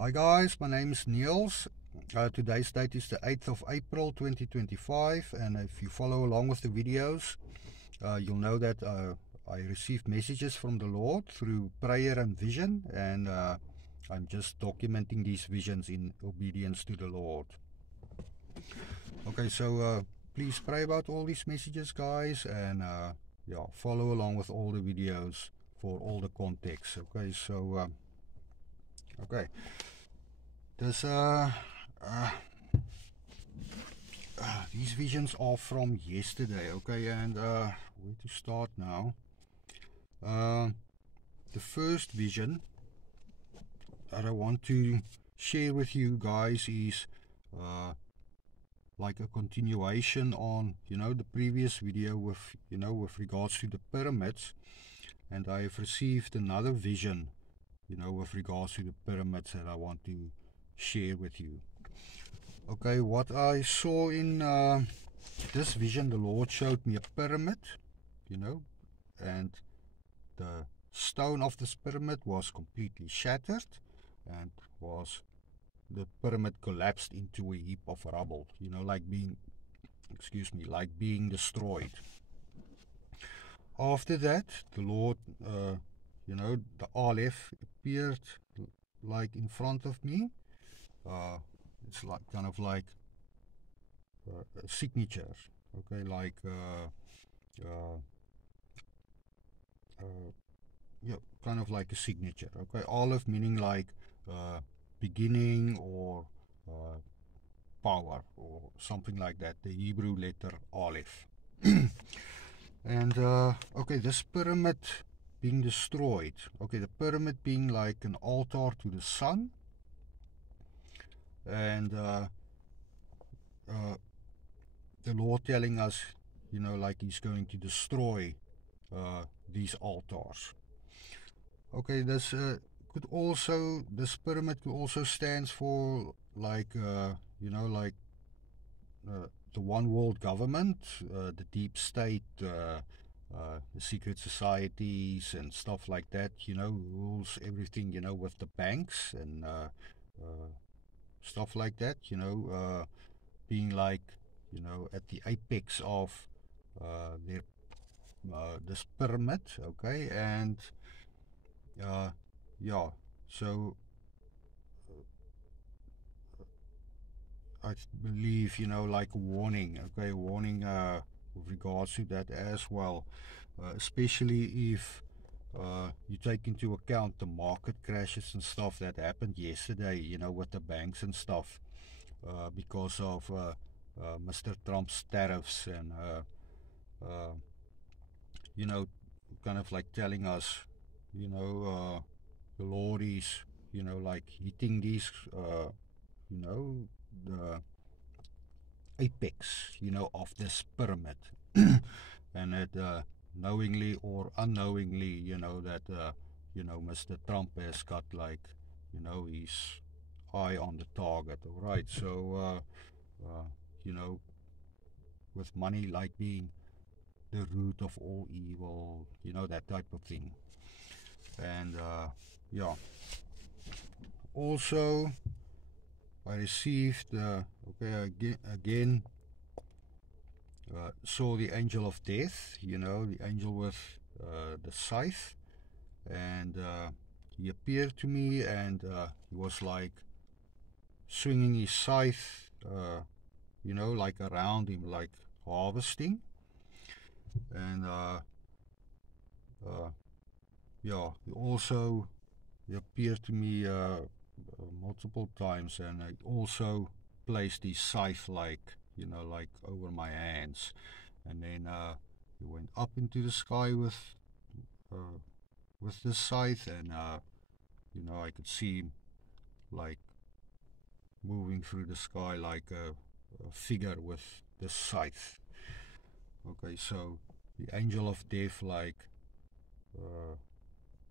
Hi guys, my name is Niels. Today's date is the 8th of April 2025, and if you follow along with the videos, you'll know that I received messages from the Lord through prayer and vision, and I'm just documenting these visions in obedience to the Lord. Okay, so please pray about all these messages, guys, and yeah, follow along with all the videos for all the context. Okay, so okay. There's these visions are from yesterday, okay, and where to start now? The first vision that I want to share with you guys is like a continuation on, the previous video with, with regards to the pyramids, and I've received another vision, with regards to the pyramids that I want to share with you. Okay, what I saw in this vision, the Lord showed me a pyramid, and the stone of this pyramid was completely shattered, and the pyramid collapsed into a heap of rubble, like being destroyed. After that, the Lord, the Aleph appeared like in front of me. It's like kind of like a signature, okay, like yeah, kind of like a signature, okay. Aleph meaning like beginning or power or something like that, the Hebrew letter Aleph. And okay, this pyramid being destroyed, okay, the pyramid being like an altar to the sun, and the Lord telling us, like he's going to destroy these altars. Okay, this pyramid could also stands for like, like the one world government, the deep state, the secret societies and stuff like that, rules everything, with the banks and stuff like that, being like, at the apex of their this pyramid, okay, and yeah, so I believe, like a warning, okay, warning with regards to that as well, especially if you take into account the market crashes and stuff that happened yesterday, with the banks and stuff, because of Mr. Trump's tariffs and, kind of like telling us, the Lord is, like hitting these, the apex, of this pyramid. And it knowingly or unknowingly, that, Mr. Trump has got like, his eye on the target, all right? So, with money like being the root of all evil, that type of thing. And yeah, also I received okay, again saw the angel of death, the angel with the scythe, and he appeared to me, and he was like swinging his scythe, like around him, like harvesting. And yeah, he appeared to me multiple times, and I also placed his scythe like, like over my hands, and then he went up into the sky with the scythe, and I could see him like moving through the sky like a figure with the scythe. Okay, so the angel of death, like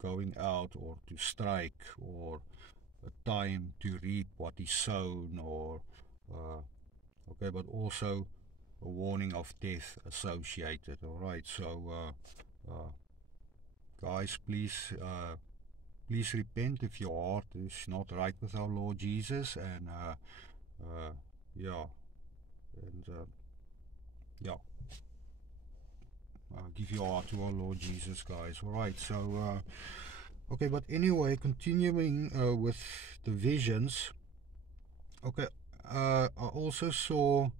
going out or to strike, or a time to reap what is sown, or okay, but also a warning of death associated. All right, so guys, please please repent if your heart is not right with our Lord Jesus, and yeah, and yeah, give your heart to our Lord Jesus, guys. All right, so okay, but anyway, continuing with the visions. Okay, I also saw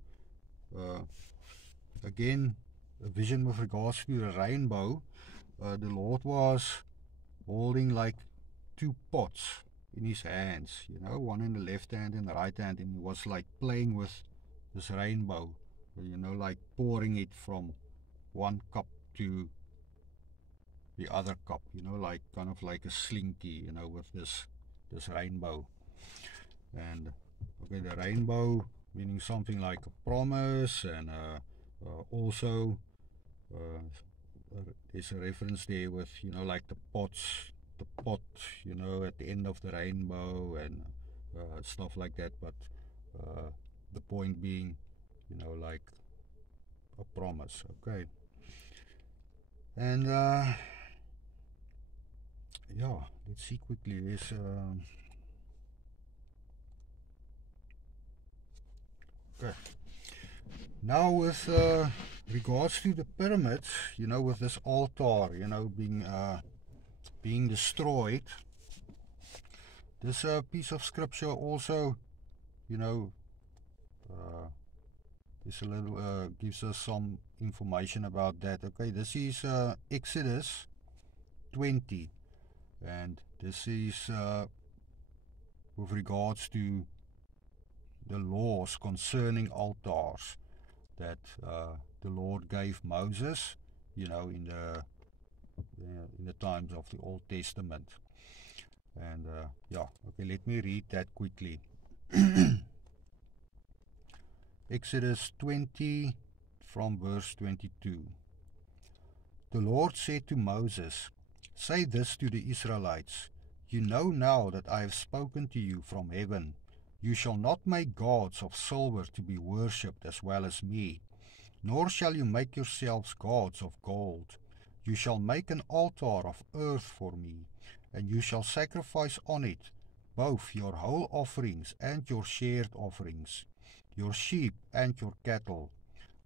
again a vision with regards to the rainbow. The Lord was holding like two pots in his hands, you know, one in the left hand and the right hand, and he was like playing with this rainbow, you know, like pouring it from one cup to the other cup, you know, like kind of like a slinky, you know, with this rainbow. And okay, the rainbow meaning something like a promise, and also there's a reference there with, you know, like the pot, you know, at the end of the rainbow, and stuff like that. But the point being, you know, like a promise. Okay. And yeah, let's see quickly. There's okay. Now with regards to the pyramids, you know, with this altar, you know, being destroyed, this piece of scripture also, you know, is a little gives us some information about that. Okay, this is Exodus 20, and this is with regards to the laws concerning altars that the Lord gave Moses, you know, in the times of the Old Testament. And yeah, okay, let me read that quickly. Exodus 20 from verse 22. The Lord said to Moses, "Say this to the Israelites, you know now that I have spoken to you from heaven. You shall not make gods of silver to be worshipped as well as me, nor shall you make yourselves gods of gold. You shall make an altar of earth for me, and you shall sacrifice on it both your whole offerings and your shared offerings, your sheep and your cattle.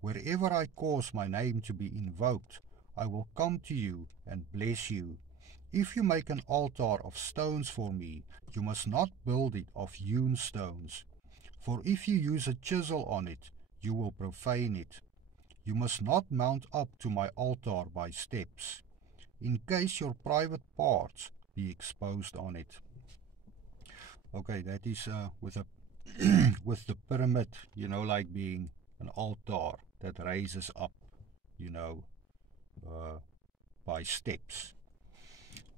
Wherever I cause my name to be invoked, I will come to you and bless you. If you make an altar of stones for me, you must not build it of hewn stones. For if you use a chisel on it, you will profane it. You must not mount up to my altar by steps, in case your private parts be exposed on it." Okay, that is with a with the pyramid, you know, like being an altar that raises up, you know, by steps.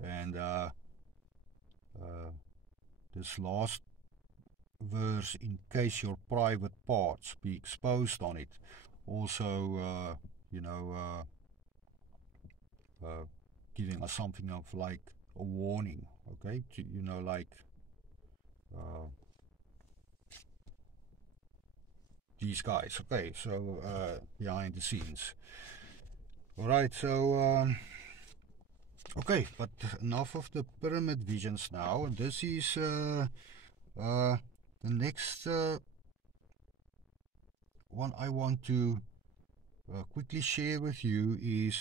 And this last verse, in case your private parts be exposed on it, also, you know, giving us something of like a warning, okay, to, you know, like these guys. Okay, so behind the scenes. All right, so okay, but enough of the pyramid visions now. This is the next one I want to quickly share with you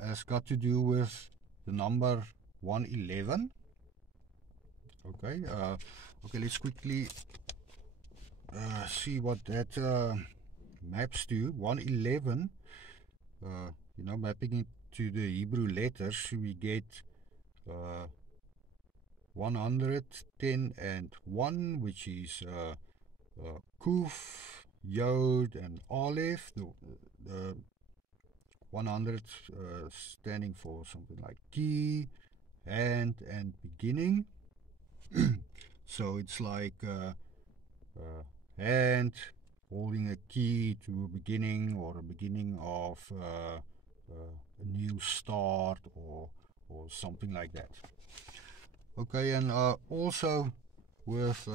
has got to do with the number 111. Okay, okay, let's quickly see what that maps to. 111, you know, mapping it to the Hebrew letters, we get 110 and 1, which is Kuf, Yod, and Aleph. The 100 standing for something like key, hand, and beginning. So it's like hand holding a key to a beginning, or a beginning of a new start, or something like that. Okay, and also with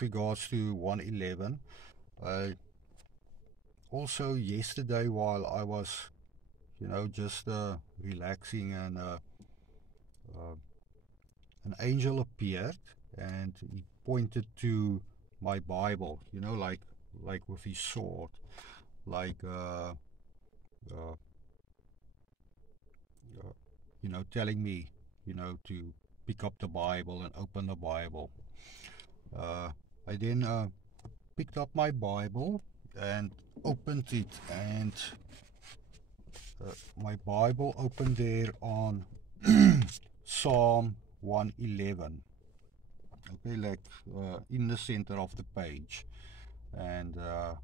regards to 111, also yesterday while I was you know, just relaxing, and an angel appeared and he pointed to my Bible, you know, like with his sword, like uh, you know, telling me, you know, to pick up the Bible and open the Bible. I then picked up my Bible and opened it, and my Bible opened there on Psalm 111. Okay, like in the center of the page, and uh,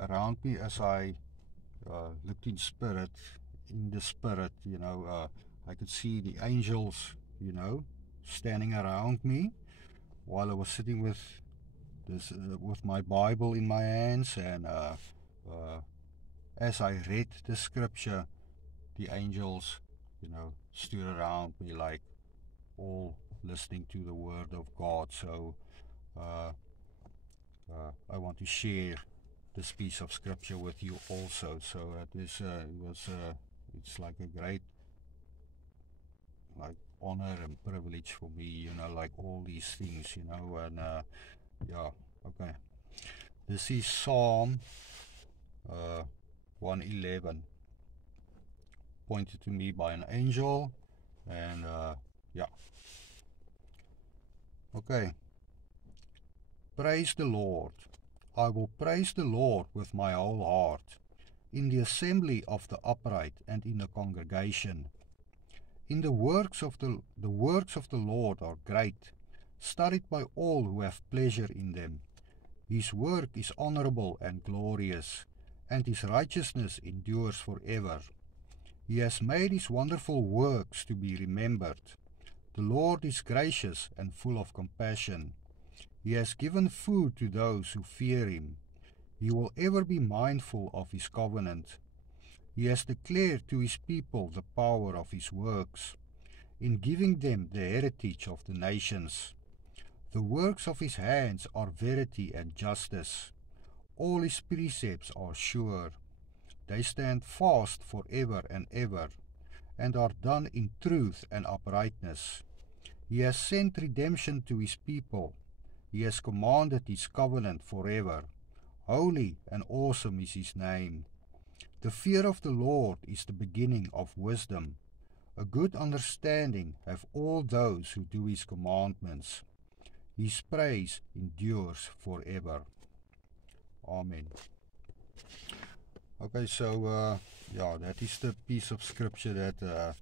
around me as I looked in the spirit, you know, I could see the angels, you know, standing around me while I was sitting with this, with my Bible in my hands, and as I read the scripture, the angels, you know, stood around me, like all listening to the word of God. So I want to share this piece of scripture with you also. So it's like a great, like, honor and privilege for me, you know, like all these things, you know. And yeah, okay, this is Psalm 111, pointed to me by an angel. And yeah, okay. Praise the Lord. I will praise the Lord with my whole heart, in the assembly of the upright and in the congregation. In the works of the Lord are great, studied by all who have pleasure in them. His work is honorable and glorious, and his righteousness endures forever. He has made his wonderful works to be remembered. The Lord is gracious and full of compassion. He has given food to those who fear him. He will ever be mindful of his covenant. He has declared to his people the power of his works, in giving them the heritage of the nations. The works of his hands are verity and justice. All his precepts are sure. They stand fast forever and ever, and are done in truth and uprightness. He has sent redemption to his people. He has commanded his covenant forever. Holy and awesome is his name. The fear of the Lord is the beginning of wisdom. A good understanding have all those who do his commandments. His praise endures forever. Amen. Okay, so yeah, that is the piece of scripture that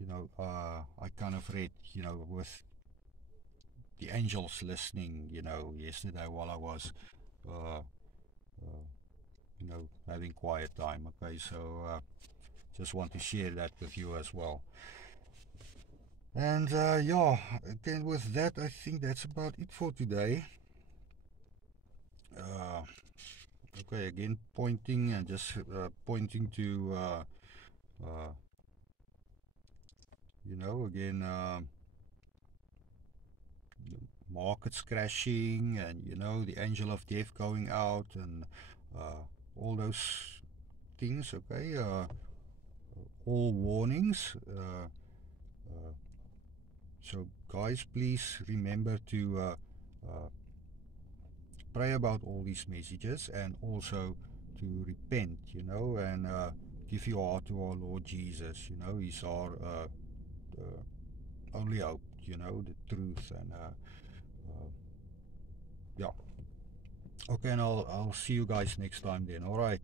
you know, I kind of read, you know, with the angels listening, you know, yesterday while I was, you know, having quiet time. Okay, so just want to share that with you as well. And yeah, again with that, I think that's about it for today. Okay, again pointing and just pointing to, you know, again, markets crashing, and you know, the angel of death going out, and all those things. Okay, all warnings. So guys, please remember to pray about all these messages, and also to repent, you know, and give your heart to our Lord Jesus. You know, he's our only hope, you know, the truth. And yeah, okay, and I'll see you guys next time then. All right.